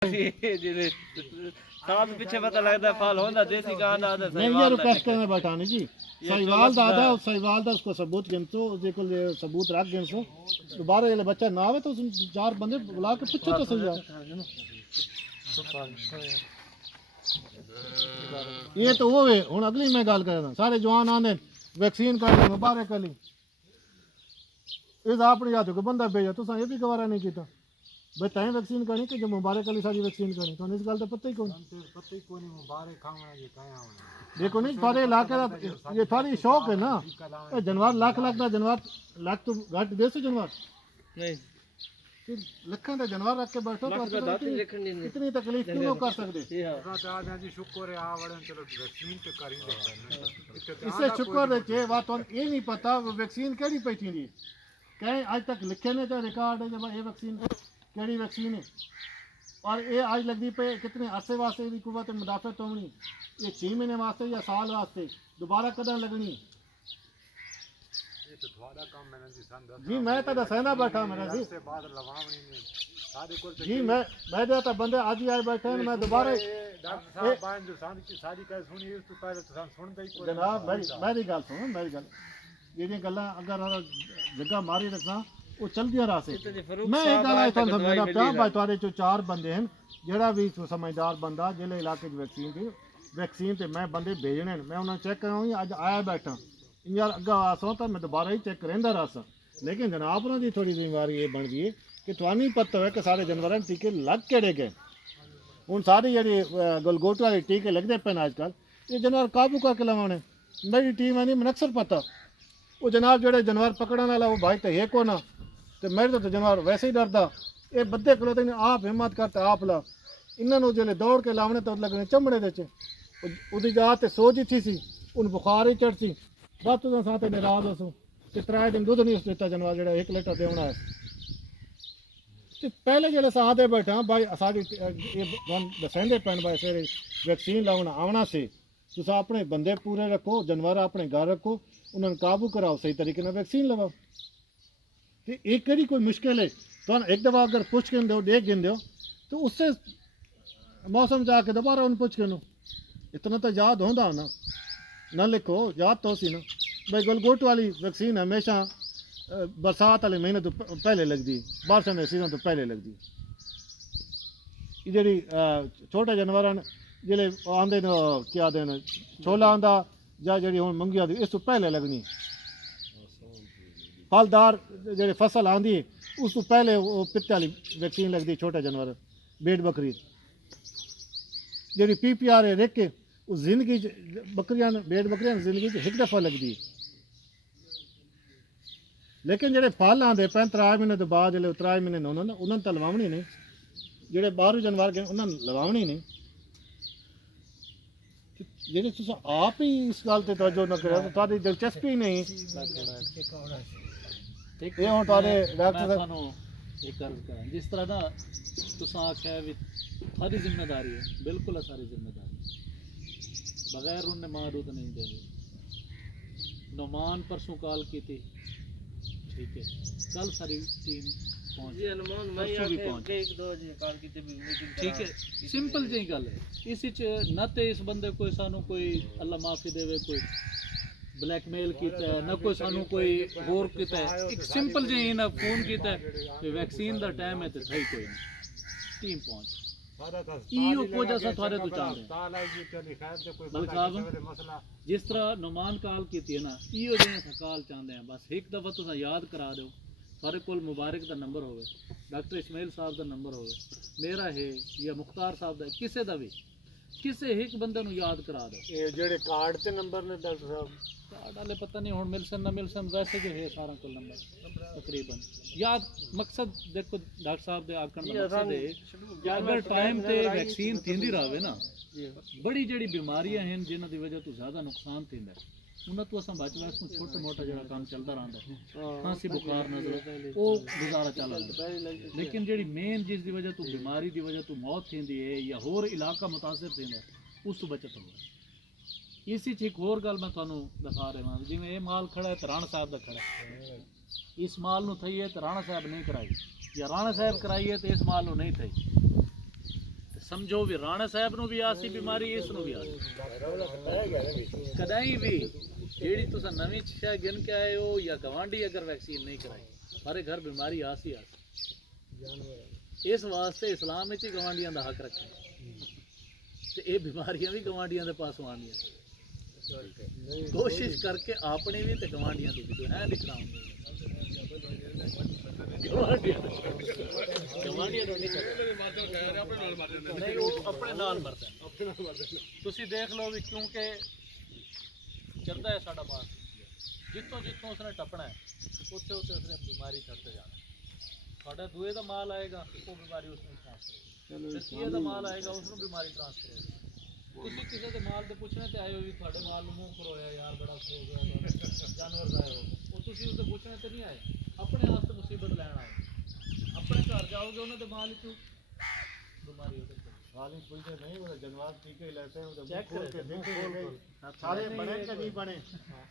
साथ पीछे पता लगता फल होता देसी गां दा ते नहीं यार टेस्ट करने बैठा नहीं जी सहीवाल दा आधा सहीवाल दा उसको सबूत गिनसो जे को सबूत रख गिनसो दोबारा ये बच्चा ना आवे तो चार बंदे बुला के पूछो तो सही यार ये तो वो है हुन अगली मैं गल करदा सारे जवान आने वैक्सीन कर मुबारक अली इस अपनी हाथ को बंदा भेजा तुसा ये भी गवारा नहीं कीता भाई तैं वैक्सीन करनी कि जो मुबारक अली सारी वैक्सीन करनी तो इस गल का पता ही कौन मुबारक खाना ये कहाँ होना देखो नहीं थारे इलाके का ये थारी शौक है ना ये जानवर लाख लाख का जानवर लाख तो घट देसो जानवर नहीं लखन का जानवर रख के बैठो तो इतनी तकलीफ क्यों कर सकते जी शुक्र है आ वड़न चलो वैक्सीन पे कर ही देते इससे शुक्र है जे बात तो ये नहीं पता वो वैक्सीन केड़ी पई थी कहीं आज तक लिखे ने तो रिकॉर्ड है जब ये वैक्सीन केड़ी वैक्सीन है और ये आज लगती पे कितने अरसे वास्ते भी कुव्वत मुदाफ़त होनी ये 6 महीने वास्ते या साल वास्ते दोबारा कदम लगनी जी मैं तो दसना बैठा मेरा जी जी मैं तो बंदे आज ही आए बैठे हैं मैं दोबारा जनाब मेरी गल सुनो मेरी गल जेडी गल्लां अगर जगह मारी रखना वो चलदियां रह से मैं एक गल आज तुहानू समझाना पिया भाई तुहाडे चो 4 बंदे हैं जेड़ा भी समझदार बंदा जिले इलाके वैक्सीन ते मैं बंदे भेजने मैं उन्हें चेक कराऊंगी अज आया बैठा यार अग्गा आसा तो मैं दोबारा ही चेक करेंदा रहा लेकिन जनाब उन्होंने थोड़ी जिम्मेवारी ये बन गई है कि तुहानू पता है कि सारे जानवरों टीके लग केड़े गए हूँ सारी जी गलगोटू वाले टीके लगते पे अजकल ये जानवर काबू करके लवाने मेरी टीम है नहीं मैं अक्सर पता वो जनाब जोड़े जानवर पकड़ने वाला वो भाई तो है को ना तो मेरे तो जानवर वैसे ही डरदा ये बद्दे खलोते ने आप हिम्मत करते आप ला इन्होंने जो दौड़ के लावने तो लगने चमड़े दे उसकी जात सोच ही थी सी उन बुखार ही चढ़ सी बस तुम साथ नाराज हो कि 3 दिन दुध नहीं दिता जानवर जो 1 लीटर देना है तो पहले जो साथ बैठा भाई साड़ी दसेंदे पैन भाई सवेरे वैक्सीन लाना आना से तुस अपने बंदे पूरे रखो जानवर अपने घर रखो उन्होंने काबू कराओ सही तरीके से वैक्सीन लगाओ तो एक करी कोई मुश्किल है तो एक दफ़ा अगर पुछ के दो देख गिन दो तो उससे मौसम जाके दोबारा उन पुछ के नो इतना तो याद होता ना ना लिखो याद तो सी ना भाई गलगोट वाली वैक्सीन हमेशा बरसात वाले महीने तो पहले लगती बारिश के सीजन तो पहले लगती जी छोटे जानवर जिले आते न क्या आते हैं छोला आंदा या जी हूँ मंगी आती इस तो पहले लगनी फलदार जी फसल आँदी उस तो पहले वो पित्ते वाली वैक्सीन लगती छोटे जानवर भेड़ बकरी जी PPR है रेके उस जिंदगी बकरियां भेड़ बकरियां जिंदगी एक दफ़ा लगती लेकिन जो फल आते पैं 3 महीने तो बाद जो 3 महीने उन्होंने तो लवावनी नहीं जोड़े बाहरों जानवर गए उन्होंने लवावनी नहीं जी तुम आप ही इस गल से तवज्जो न करो तो तारी दिलचस्पी नहीं ये हुण तुहाडे डॉक्टर जिस तरह ना तुस आख्या भी सारी जिम्मेदारी है बिल्कुल है सारी जिम्मेदारी बगैर उन्हें मां दूध नहीं देंगे नुमान परसों कॉल की थी ठीक है कल सारी टीम पहुंच ठीक है सिंपल जी गल है इस न तो इस बंदे कोई सानू कोई अल्लाह माफी देवे कोई ब्लैकमेल किया है न कोई सानू कोई गौर किया है एक सिंपल जी ना फोन किया वैक्सीन का टाइम है तो सही कोई टीम पहुंच इो कुछ असा थोड़े तो चाहते जिस तरह नुमान कॉल की है ना इो जी कॉल चाहते हैं बस एक दफ़ा तुम याद करा दो सारे को मुबारक का नंबर हो डॉक्टर इस्माइल साहब का नंबर हो मेरा है या मुख्तार साहब का किसी का भी किसी एक बंदे याद करा दो जेडे कार्ड ते नंबर ने डॉक्टर साहब कार्ड वाले पता नहीं हुण मिलसन ना मिलसन वैसे जो है सारा को नंबर तकरीबन याद मकसद देखो डॉक्टर साहब दे आखण दा मकसद है अगर टाइम ते वैक्सीन थींदी रहे ना बड़ी जड़ी बीमारियां हैं जिन्हां दी वजह तो ज़्यादा नुकसान थींदा उन्हां तो असां बच वैस छोटा मोटा जड़ा काम चलता रहंदा खांसी बुखार नजर वो गुजारा चल रहा लेकिन जड़ी मेन जिस दी वजह तो बीमारी दी वजह तो मौत थींदी है या होर इलाका मुतासिर थींदा उस तो बचत हो इसी एक होर गल मैं तुहानू दसा रहा जिवें ये माल खड़ा है तो राणा साहब का खड़ा इस माल नूं थई है तो राणा साहब नहीं कराई या राणा साहब कराई है तो इस माल नूं नहीं थई ਸਮਝੋ ਵੀ ਰਾਣਾ ਸਾਹਿਬ ਨੂੰ ਵੀ ਆਸੀ ਬਿਮਾਰੀ ਇਸ ਨੂੰ ਵੀ ਆਸੀ ਕਦਾਈ ਵੀ ਜਿਹੜੀ ਤੁਸੀਂ ਨਵੀਂ ਸ਼ੈ ਗਿਣ ਕੇ ਆਏ ਹੋ ਜਾਂ ਗਵਾਂਢੀ ਅਗਰ ਵੈਕਸੀਨ ਨਹੀਂ ਕਰਾਈ ਸਾਰੇ ਘਰ ਬਿਮਾਰੀ ਆਸੀ ਇਸ ਵਾਸਤੇ ਇਸਲਾਮ ਵਿੱਚ ਹੀ ਗਵਾਂਢੀਆਂ ਦਾ ਹੱਕ ਰੱਖਿਆ ਤੇ ਇਹ ਬਿਮਾਰੀਆਂ ਵੀ ਗਵਾਂਢੀਆਂ ਦੇ ਪਾਸੋਂ ਆਉਂਦੀਆਂ ਕੋਸ਼ਿਸ਼ करके अपने भी तो गवांढियां की भी है दिखराऊंगे नहीं वो अपने नाल मरदा तुसी देख लो भी क्योंकि चलता है साडा माल जितों जितों उसने टपना है उत्थे उत्थे उसने बीमारी चढ़ते जाना साडा दूए दा माल आएगा वो बीमारी उसमें ट्रांसफर तीए दा माल आएगा उसमें बीमारी ट्रांसफर होगी ਤੁਸੀਂ ਕਿਸੇ ਦੇ ਮਾਲ ਤੇ ਪੁੱਛਣਾ ਤੇ ਆਏ ਹੋ ਵੀ ਤੁਹਾਡੇ ਮਾਲ ਨੂੰ ਮੂੰਹ ਕਰੋਇਆ ਯਾਰ ਬੜਾ ਹੋ ਗਿਆ ਜਾਨਵਰ ਦਾ ਹੋ ਉਹ ਤੁਸੀਂ ਉਸਦੇ ਪੁੱਛਣੇ ਤੇ ਨਹੀਂ ਆਏ ਆਪਣੇ ਵਾਸਤੇ ਮੁਸੀਬਤ ਲੈਣ ਆਏ ਆਪਣੇ ਘਰ ਜਾਓਗੇ ਉਹਨਾਂ ਦੇ ਮਾਲ ਵਿੱਚੋਂ ਬਿਮਾਰੀ ਹੋ ਸਕਦੀ हाल ही पुलते नहीं वो जनवाद टीके लेते हैं वो चेक करके देखेंगे सारे बने कि नहीं बने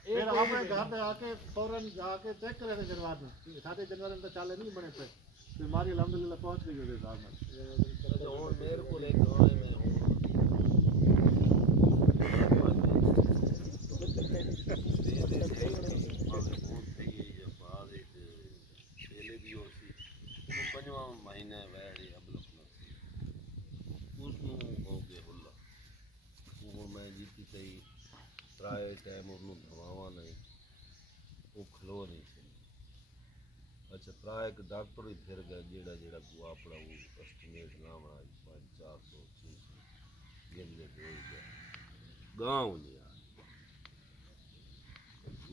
फिर आपने घर पे आके फौरन जाके चेक करे थे जनवाद में सारे जनवाद तो चाले नहीं बने पे बीमारी अल्हम्दुलिल्लाह पहुंच गई है साहब और मेरे को एक गांव में हूं महीने वैड़ी उसनों हो गया हुल्ला वो मैं जीती सही त्राए टाइम उसनों दवावा नहीं वो खलो नहीं सी अच्छा त्राए एक डॉक्टर ही फिर गया जेड़ा जेड़ा को अपना वो एस्टिमेट ना बना 500 400 गिन के दे गया गांव नहीं यार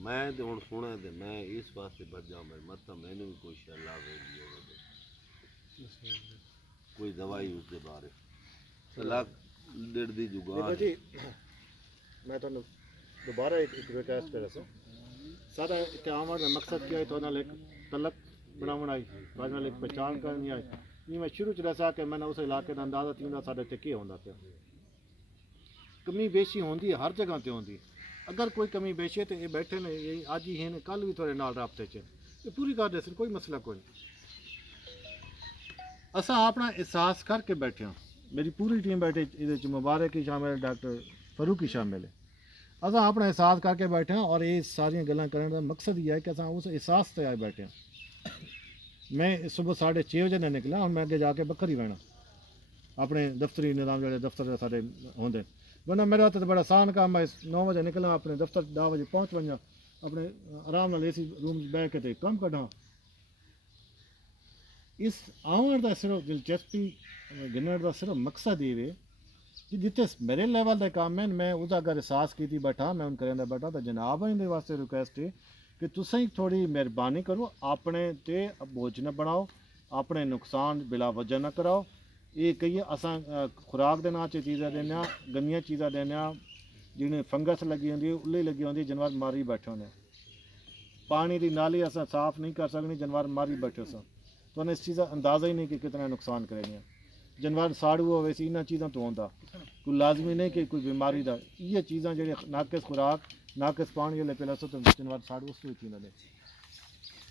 मैं तो हुण सुने ते मैं इस वास्ते भजा मैं मत मैंने भी कोई शय लावे कोई दवाई उसके बारे लाख डेढ़ दी जुगाड़ जी मैं तो दोबारा एक रिक्वेस्ट कर रहा सारा इत्तेहाम का मकसद क्या है तो ना एक तलक बनावन आई बाद में एक पहचान करनी आई ये मैं शुरू च दसा कि मैंने उस इलाके का अंदाजा थी होंदा साडे ते की होंदा पिया कमी बेशी होंदी हर जगह ते होंदी अगर कोई कमी बेशी है तो ये बैठे ने ये आज ही हैं कल भी थोड़े नाल राबते च ये पूरी कर दे कोई मसला कोई नहीं असा अपना एहसास करके बैठे हैं मेरी पूरी टीम बैठे ये मुबारक ही शामिल है डॉक्टर फरूक ही शामिल है असा अपना एहसास करके बैठे हैं और ये सारिया गल्लां करने का मकसद ये है कि असा उस एहसास से आए बैठे हैं मैं सुबह 6:30 बजे ने निकला और मैं अगे जाके बक्खर ही बहना अपने दफ्तरी निज़ाम जो दफ्तर सारे होंगे वरना मेरा तो बड़ा आसान काम है 9 बजे निकला अपने दफ्तर 10 बजे पहुँच वजा अपने आराम नाल AC रूम बह के कम कढ़ा इस आवन का सिर्फ दिलचस्पी गिनने का सिर्फ मकसद ये कि जिते मेरे लेवल का काम है मैं उसका अगर एहसास की बैठा मैं उन करें बैठा तो जनाब इनके वास्ते रिक्वेस्ट है कि तुम थोड़ी मेहरबानी करो अपने ते बोझ न बनाओ अपने नुकसान बिला वजह न कराओ ये कहिए असा खुराक के नाम से चीज़ा देने गंदियाँ चीज़ा देने जिन्हें फंगस लगी होंगी उल्ली लगी होंगी जानवर मारी बैठे होने पानी की नाली असा साफ नहीं कर सकनी जानवर मारी बैठे सन तो इस चीज़ का अंदाज़ा ही नहीं कि कितना नुकसान करेंगे जानवर साड़ू हो वैसे इन्होंने चीज़ों तो आता कोई लाजमी नहीं कि कोई बीमारी का ये चीज़ा जी नाकिस खुराक नाकिस पानी वाले पिला सो तो जानवर साड़ू उस चीज़ों ने